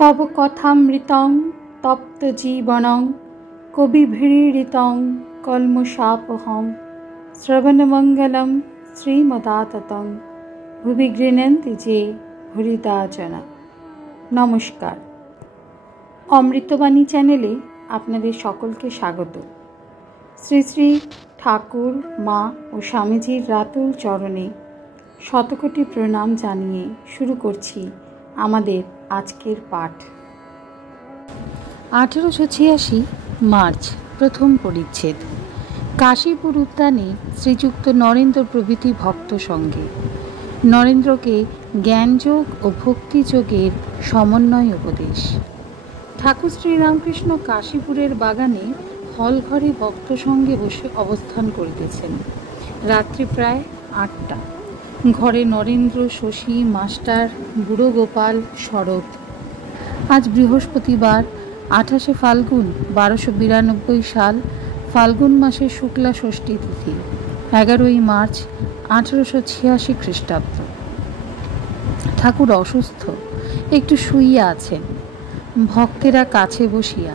তব কথামৃতং তপ্ত জীবনং কবিভিড়িতং কলমশাপহং শ্রবণমঙ্গলম শ্রীমদাততং ভুবি গৃহন্তি যে হরিদা জনা। নমস্কার, অমৃতবাণী চ্যানেলে আপনাদের সকলকে স্বাগত। শ্রী শ্রী ঠাকুর, মা ও স্বামীজির রাতুল চরণে শতকোটি প্রণাম জানিয়ে শুরু করছি আমাদের আজকের পাঠ। 1886 মার্চ, প্রথম পরিচ্ছেদ। কাশীপুর উদ্যানে শ্রীযুক্ত নরেন্দ্র প্রভৃতি ভক্ত সঙ্গে। নরেন্দ্রকে জ্ঞানযোগ ও ভক্তিযোগের সমন্বয় উপদেশ। ঠাকুর শ্রীরামকৃষ্ণ কাশীপুরের বাগানে হলঘরে ভক্ত সঙ্গে বসে অবস্থান করিতেছেন। রাত্রি প্রায় 8টা। ঘরে নরেন্দ্র, শশী, মাস্টার, বুড়ো গোপাল, শরৎ। আজ বৃহস্পতিবার, 28 ফাল্গুন 1292 সাল, ফাল্গুন মাসের শুক্লা ষষ্ঠী তিথি, 11 মার্চ 1886 খ্রিস্টাব্দ। ঠাকুর অসুস্থ, একটু শুইয়া আছেন। ভক্তেরা কাছে বসিয়া,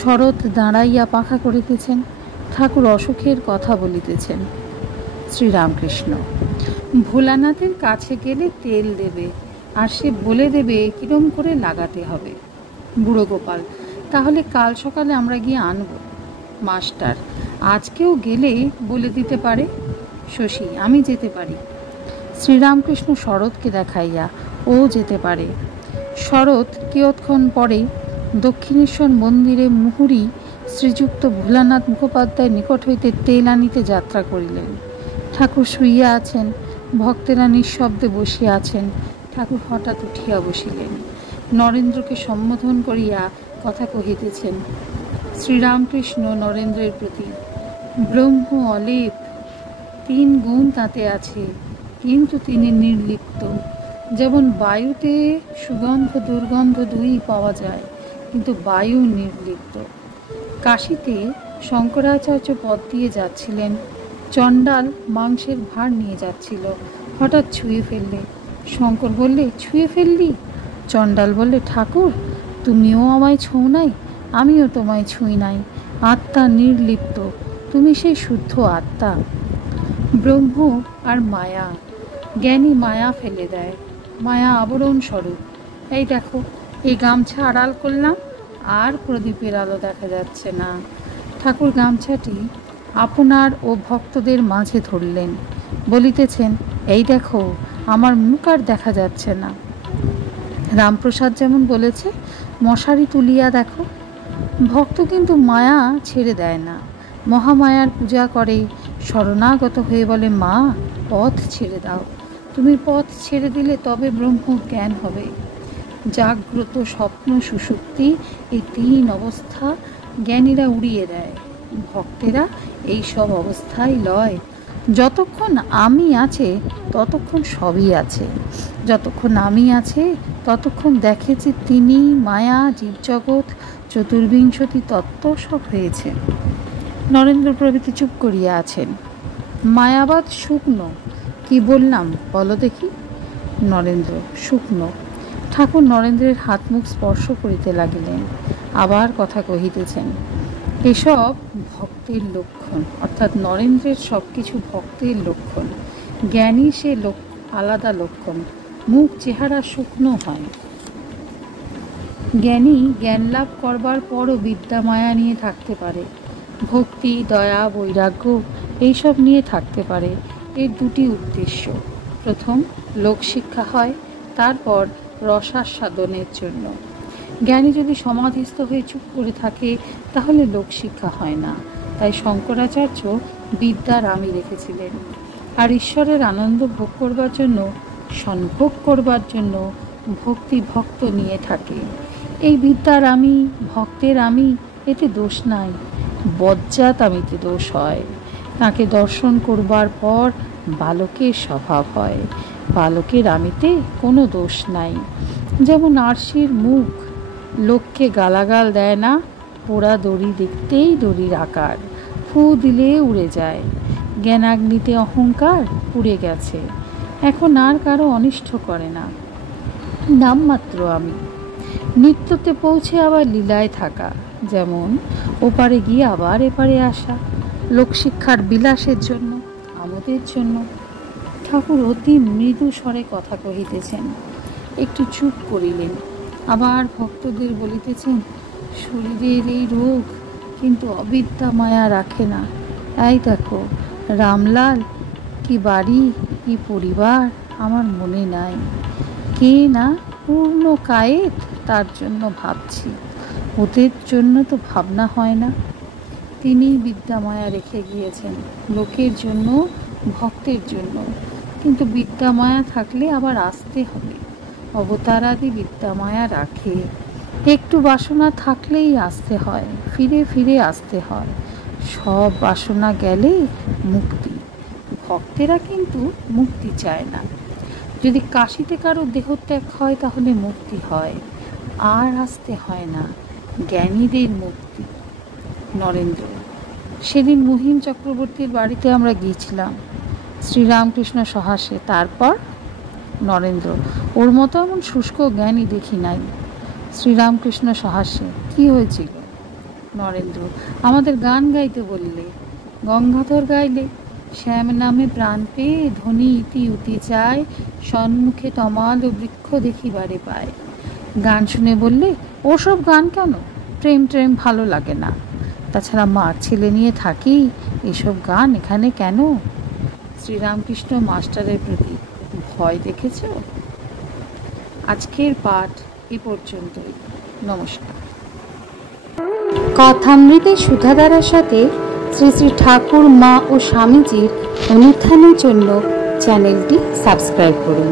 শরৎ দাঁড়াইয়া পাখা করিতেছেন। ঠাকুর অসুখের কথা বলিতেছেন। শ্রীরামকৃষ্ণ: ভোলানাথের কাছে গেলে তেল দেবে, আর সে বলে দেবে কিরম করে লাগাতে হবে। বুড়ো গোপাল: তাহলে কাল সকালে আমরা গিয়ে আনব। মাস্টার: আজকেও গেলে বলে দিতে পারে। শশী: আমি যেতে পারি। শ্রীরামকৃষ্ণ শরৎকে দেখাইয়া: ও যেতে পারে। শরৎ কিয়ৎক্ষণ পরে দক্ষিণেশ্বর মন্দিরে মুহুরী শ্রীযুক্ত ভোলানাথ মুখোপাধ্যায়ের নিকট হইতে তেল আনিতে যাত্রা করিলেন। ঠাকুর শুইয়া আছেন, ভক্তেরা নিঃশব্দে বসিয়া আছেন। ঠাকুর হঠাৎ উঠিয়া বসিলেন, নরেন্দ্রকে সম্বোধন করিয়া কথা কহিতেছেন। শ্রীরামকৃষ্ণ নরেন্দ্রের প্রতি: ব্রহ্ম অলেপ, 3 গুণ তাতে আছে, কিন্তু তিনি নির্লিপ্ত। যেমন বায়ুতে সুগন্ধ দুর্গন্ধ দুই পাওয়া যায়, কিন্তু বায়ু নির্লিপ্ত। কাশীতে শঙ্করাচার্য পথ দিয়ে যাচ্ছিলেন। চণ্ডাল মাংসের ভার নিয়ে যাচ্ছিল, হঠাৎ ছুঁয়ে ফেললে। শঙ্কর বললে: ছুঁয়ে ফেললি? চণ্ডাল বললে: ঠাকুর, তুমিও আমায় ছুঁ নাই, আমিও তোমায় ছুঁই নাই। আত্মা নির্লিপ্ত, তুমি সেই শুদ্ধ আত্মা। ব্রহ্ম আর মায়া, জ্ঞানী মায়া ফেলে দেয়, মায়া আবরণ স্বরূপ। এই দেখো, এই গামছা আড়াল করলাম, আর প্রদীপের আলো দেখা যাচ্ছে না। ঠাকুর গামছাটি আপনার ও ভক্তদের মাঝে ধরলেন, বলিতেছেন: এই দেখো, আমার মুখ আর দেখা যাচ্ছে না। রামপ্রসাদ যেমন বলেছে, মশারি তুলিয়া দেখো। ভক্ত কিন্তু মায়া ছেড়ে দেয় না, মহামায়ার পূজা করে, শরণাগত হয়ে বলে: মা, পথ ছেড়ে দাও। তুমি পথ ছেড়ে দিলে তবে ব্রহ্ম জ্ঞান হবে। জাগ্রত, স্বপ্ন, সুষুপ্তি, এই 3 অবস্থা জ্ঞানীরা উড়িয়ে দেয়। ভক্তেরা এই সব অবস্থায় লয়। যতক্ষণ আমি আছে ততক্ষণ সবই আছে, যতক্ষণ আমি আছে ততক্ষণ দেখে যে তিনি, মায়া, জীবজগৎ, চতুর্বিংশতি তত্ত্ব সব হয়েছে। নরেন্দ্র প্রভৃতি চুপ করিয়া আছেন। মায়াবাদ শুকনো। কি বললাম বলো দেখি? নরেন্দ্র: শুকনো। ঠাকুর নরেন্দ্রের হাত মুখ স্পর্শ করিতে লাগিলেন, আবার কথা কহিতেছেন। এসব ভক্তের লক্ষণ, অর্থাৎ নরেন্দ্রের সব কিছু ভক্তের লক্ষণ। জ্ঞানী সে আলাদা লক্ষণ। মুখ চেহারা শুকনো হয়। জ্ঞানী জ্ঞান লাভ করবার পরও বিদ্যা মায়া নিয়ে থাকতে পারে, ভক্তি, দয়া, বৈরাগ্য এইসব নিয়ে থাকতে পারে। এর 2টি উদ্দেশ্য। প্রথম, লোকশিক্ষা হয়, তারপর রসাস্বাদনের জন্য। জ্ঞানী যদি সমাধিস্থ হয়ে চুপ করে থাকে তাহলে লোকশিক্ষা হয় না। তাই শঙ্করাচার্য বিদ্যার আমি রেখেছিলেন। আর ঈশ্বরের আনন্দ ভোগ করবার জন্য, সন্ভোগ করবার জন্য ভক্তি ভক্ত নিয়ে থাকে। এই বিদ্যার আমি, ভক্তের আমি, এতে দোষ নাই। বজ্জাত আমিতে দোষ হয়। তাকে দর্শন করবার পর বালকের স্বভাব হয়। বালকের আমিতে কোনো দোষ নাই। যেমন আরশির মুখ, লোককে গালাগাল দেয় না, পোড়া দড়ি দেখতেই দড়ির আকার, ফু দিলে উড়ে যায়। জ্ঞানাগ্নিতে অহংকার পুড়ে গেছে, এখন আর কারো অনিষ্ট করে না। নামমাত্র আমি। নিত্যতে পৌঁছে আবার লীলায় থাকা, যেমন ওপারে গিয়ে আবার এপারে আসা, লোকশিক্ষার বিলাসের জন্য, আমাদের জন্য। ঠাকুর অতি মৃদু স্বরে কথা কহিতেছেন, একটু চুপ করিলেন, আবার ভক্তদের বলিতেছেন, শরীরের এই রোগ কিন্তু অবিদ্যা মায়া রাখে না। এই দেখো রামলাল, কি বাড়ি কি পরিবার আমার মনে নাই, কে না পূর্ণ কায়েত তার জন্য ভাবছি, ওদের জন্য তো ভাবনা হয় না। তিনি বিদ্যামায়া রেখে গিয়েছেন লোকের জন্য, ভক্তের জন্য, কিন্তু বিদ্যামায়া থাকলে আবার আসতে হবে। অবতারাদি বিদ্যামায়া রাখে, একটু বাসনা থাকলেই আসতে হয়, ফিরে ফিরে আসতে হয়। সব বাসনা গেলে মুক্তি। ভক্তেরা কিন্তু মুক্তি চায় না। যদি কাশিতে কারো দেহত্যাগ হয় তাহলে মুক্তি হয়, আর আসতে হয় না, জ্ঞানীদের মুক্তি। নরেন্দ্র, সেদিন মহিম চক্রবর্তীর বাড়িতে আমরা গিয়েছিলাম, শ্রীরামকৃষ্ণ সহাসে। তারপর? নরেন্দ্র, ওর মতো এমন শুষ্ক জ্ঞানী দেখি নাই। শ্রীরামকৃষ্ণ সহাসে, কি হয়েছিল? নরেন্দ্র, আমাদের গান গাইতে বললে, গঙ্গাধর গাইলে, শ্যাম নামে প্রাণ পেয়ে ধ্বনি ইতি উতি চায়, সন্মুখে তমাল ও বৃক্ষ দেখিবারে পায়। গান শুনে বললে, ওসব গান কেন, প্রেম ট্রেম ভালো লাগে না, তাছাড়া মার ছেলে নিয়ে থাকি, এসব গান এখানে কেন? শ্রীরামকৃষ্ণ মাস্টারের প্রতি ভয় দেখেছ? আজকের পাঠ এ পর্যন্তই। নমস্কার। কথামৃতে সুধাধারার সাথে শ্রী শ্রী ঠাকুর, মা ও স্বামীজির অনুধ্যানের জন্য চ্যানেলটি সাবস্ক্রাইব করুন।